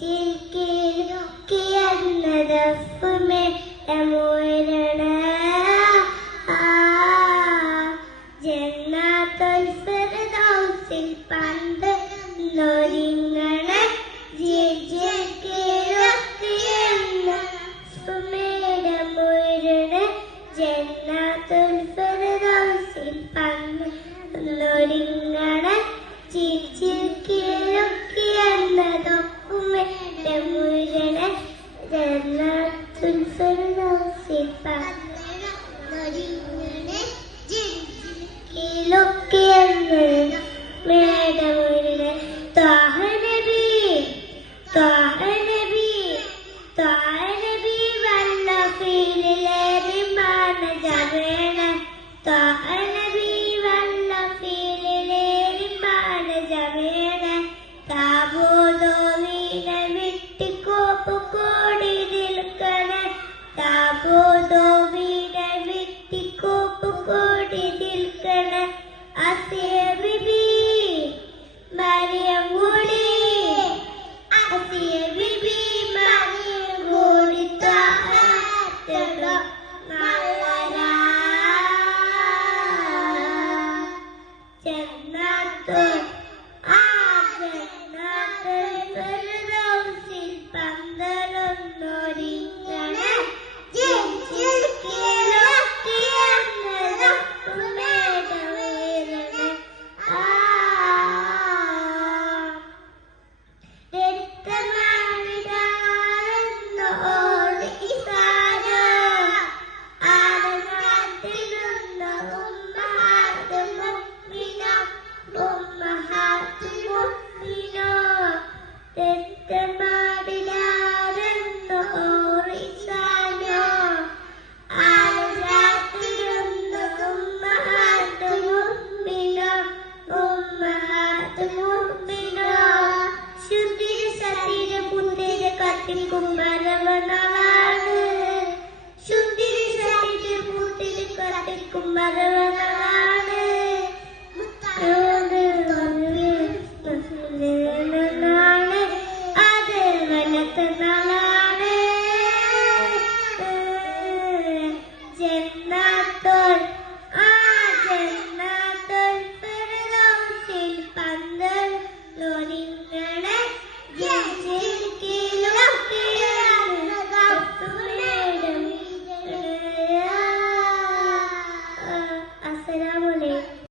ചിരിക്കരുതൊക്കെയെന്നതപ്പ് മേടമുയരണ ജന്നാത്തൊൽഫിറദൗസിൽ പന്ത് നൊരിങ്ങണ ജിരിക്കരുതൊക്കെയെന്ന മേടമുയരണ ജന്നാത്തൊൽഫിറദൗസിൽ പന്ത് നൊരിങ്ങ കിലൊക്കെയെന്ന് മേടമുരുളെ താഹനബി താഹനബി താഹനബി വല്ല ഫീലിലേറി മാനജവേണ താഹനബി വല്ല ഫീലിലേറി മാനജവേണ താബോധോ വീണ. വിട്ടിക്കോപ്പ് കോടി നിൽക്കണ വീണ വിട്ടിക്കോപ്പ് കോടി നിൽക്കണ അസിയ ബിബി മറിയം കൂടി അസിയ ബിബി മറിയം കൂടി താത്തക മലരാ ചെന്ന കുട്ടിക്കും മരവനാണ് ശുദ്ധിരി ശരീരം പൂത്തിരിക്കും മരവ